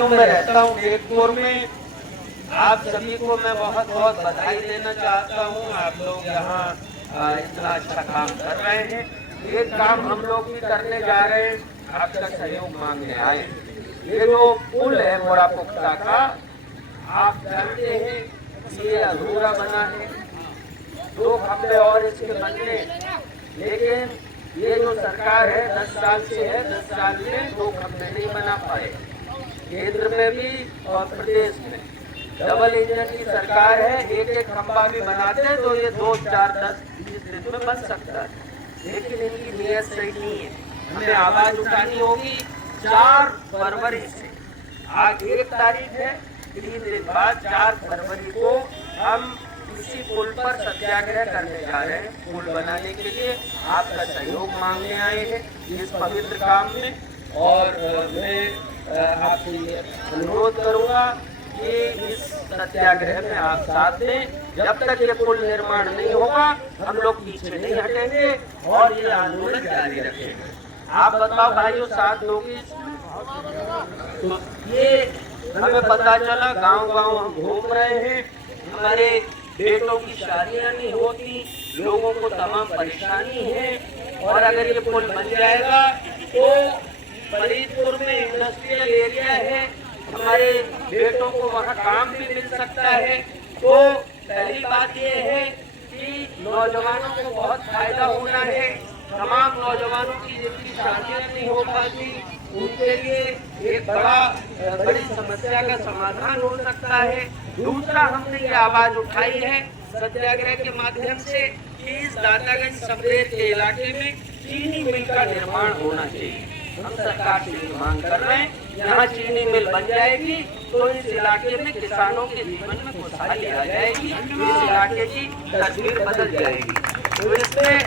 में रहता हूँ जेतपुर में। आप सभी को मैं बहुत बहुत बधाई देना चाहता हूँ। आप लोग यहाँ इतना अच्छा काम कर रहे हैं। ये काम हम लोग भी करने जा रहे हैं, आपका सहयोग मांगने आए। ये जो पुल है मोड़ा पुख्ता का, आप जानते हैं ये अधूरा बना है, 2 खंभे और इसके बनने, लेकिन ये जो सरकार है 10 साल से है, 10 साल में 2 खंभे नहीं बना पाए। केंद्र में भी और प्रदेश में डबल इंजन की सरकार है, एक एक खंभा भी बनाते तो ये 2, 4, 10, 20 दिन में बन सकता है, लेकिन इनकी नीयत सही नहीं है। हमें आवाज उठानी होगी 4 फरवरी से। आज 1 तारीख है, 3 दिन बाद 4 फरवरी को हम इसी पुल पर सत्याग्रह करने जा रहे हैं। पुल बनाने के लिए आपका सहयोग मांगने आए हैं इस पवित्र काम में। और मैं आपसे अनुरोध करूंगा कि इस सत्याग्रह में आप साथ दें। जब तक ये पुल निर्माण नहीं होगा हम लोग पीछे नहीं हटेंगे और ये आंदोलन जारी रखेंगे। आप बताओ भाइयों, साथ लोगी? तो ये हमें पता चला, गांव-गांव हम घूम रहे हैं, हमारे बेटों की शादियां नहीं होती, लोगों को तमाम परेशानी है। और अगर ये पुल बन जाएगा तो फरीदपुर में इंडस्ट्रियल एरिया है, हमारे बेटों को वहाँ काम भी मिल सकता है। तो पहली बात ये है कि नौजवानों को बहुत फायदा होना है। तमाम नौजवानों की जिनकी शादियां नहीं हो पाती, उनके लिए एक बड़ी समस्या का समाधान हो सकता है। दूसरा, हमने ये आवाज उठाई है सत्याग्रह के माध्यम से कि इस दातागंज समरेत के इलाके में चीनी मिल का निर्माण होना चाहिए। हम सरकार से मांग कर रहे हैं, यहाँ चीनी मिल बन जाएगी तो इस इलाके में किसानों के जीवन में खुशहाली आ जाएगी, इस इलाके की तस्वीर बदल जाएगी। तो इसमें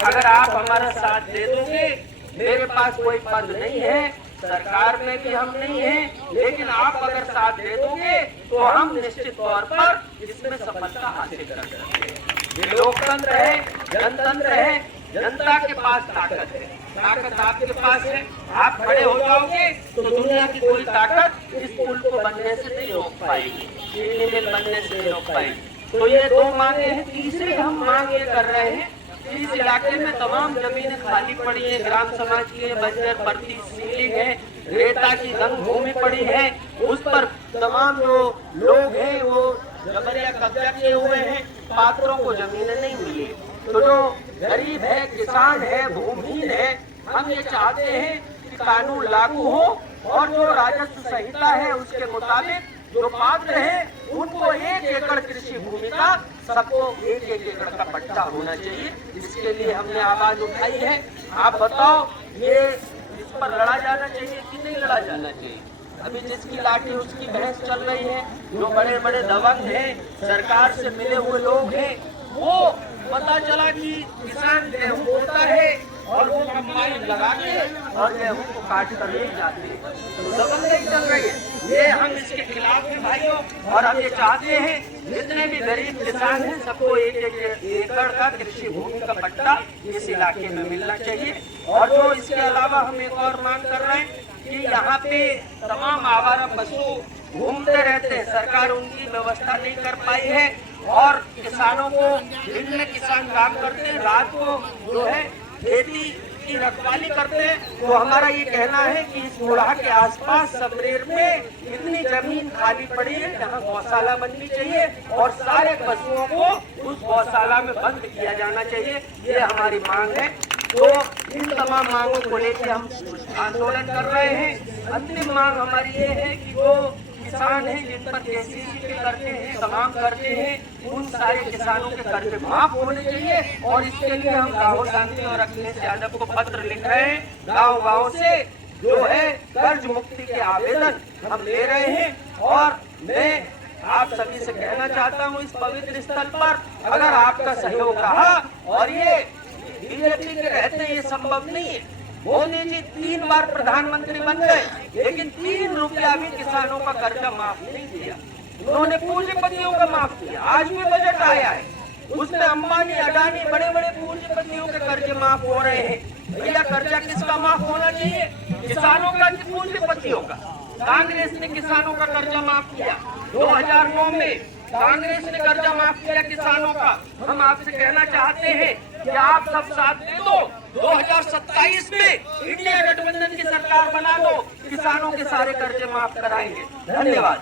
अगर आप हमारा साथ दे दोगे, मेरे पास कोई पद नहीं है, सरकार में भी हम नहीं हैं, लेकिन आप अगर साथ दे दोगे तो हम निश्चित तौर पर इसमें सफलता हासिल कर सकते हैं। ये लोकतंत्र है, जनतंत्र है, जनता के पास ताकत है, ताकत आपके पास है। आप खड़े हो जाओगे तो दुनिया की कोई ताकत इस पुल को बनने से नहीं रोक पाएगी, चीनी मिल बनने से नहीं रोक पाएगी। तो ये 2 मांगे हैं। तीसरी हम मांग ये कर रहे हैं, इस इलाके में तमाम जमीनें खाली पड़ी है, ग्राम समाज की है, बंजर पड़ती सीलिंग है, रेता की रंग भूमि पड़ी है, उस पर तमाम जो लोग हैं वो जबरिया कब्जा किए हुए हैं, पात्रों को जमीनें नहीं मिली। तो जो गरीब है, किसान है, भूमिहीन है, हम ये चाहते हैं कि कानून लागू हो और जो राजस्व संहिता है उसके मुताबिक जो पात्र है उनको 1 एकड़ कृषि भूमि का सबको 1 एकड़ का पट्टा होना चाहिए। इसके लिए हमने आवाज उठाई है। आप बताओ, ये इस पर लड़ा जाना चाहिए कि नहीं लड़ा जाना चाहिए? अभी जिसकी लाठी उसकी बहस चल रही है। जो बड़े बड़े दबंग हैं, सरकार से मिले हुए लोग हैं, वो पता चला कि किसान गेहूं बोता है और वो कंबाइन लगा के और गेहूं को काट कर ले जाते हैं, तो दबंगई चल रही है। ये हम इसके खिलाफ हैं भाइयों, और हम ये चाहते हैं जितने भी गरीब किसान हैं सबको 1 एकड़ का कृषि भूमि का पट्टा इस इलाके में मिलना चाहिए। और जो इसके अलावा हम एक और मांग कर रहे हैं कि यहाँ पे तमाम आवारा पशु घूमते रहते हैं, सरकार उनकी व्यवस्था नहीं कर पाई है और किसानों को, दिन में किसान काम करते हैं, रात को जो है खेती की रखवाली करते हैं। तो हमारा ये कहना है कि इस मोड़ा के आसपास समरेर में इतनी जमीन खाली पड़ी है, यहाँ गौशाला बननी चाहिए और सारे पशुओं को उस गौशाला में बंद किया जाना चाहिए। ये हमारी मांग है। तो इन तमाम मांगों को लेकर हम आंदोलन कर रहे हैं। अंतिम मांग हमारी ये है कि जो किसान हैं जिन पर केसीसी के कर्जे हैं, तमाम कर्जे हैं, उन सारे किसानों के कर्जे माफ होने चाहिए। और इसके लिए हम राहुल गांधी और अखिलेश यादव को पत्र लिख रहे हैं। गांव-गांव से जो है कर्ज मुक्ति के आवेदन हम ले रहे हैं। और मैं आप सभी से कहना चाहता हूँ, इस पवित्र स्थल पर अगर आपका सहयोग रहा, और ये बीजेपी के रहते ये संभव नहीं है। मोदी जी 3 बार प्रधानमंत्री बन गए, लेकिन 3 रुपया भी किसानों का कर्जा माफ नहीं किया। उन्होंने पूंजीपतियों का माफ किया। आज भी बजट आया है, उसमें अंबानी, अडानी, बड़े बड़े पूंजीपतियों के कर्जे माफ हो रहे हैं। भैया, कर्जा किसका माफ होना चाहिए? किसानों का कि पूंजीपतियों का? कांग्रेस ने किसानों का कर्जा माफ किया। 2009 में कांग्रेस ने कर्जा माफ किया किसानों का। हम आपसे कहना चाहते हैं कि आप सब साथ दे दो, 2027 में इंडिया गठबंधन की सरकार बना दो, किसानों के सारे कर्जे माफ कराएंगे। धन्यवाद।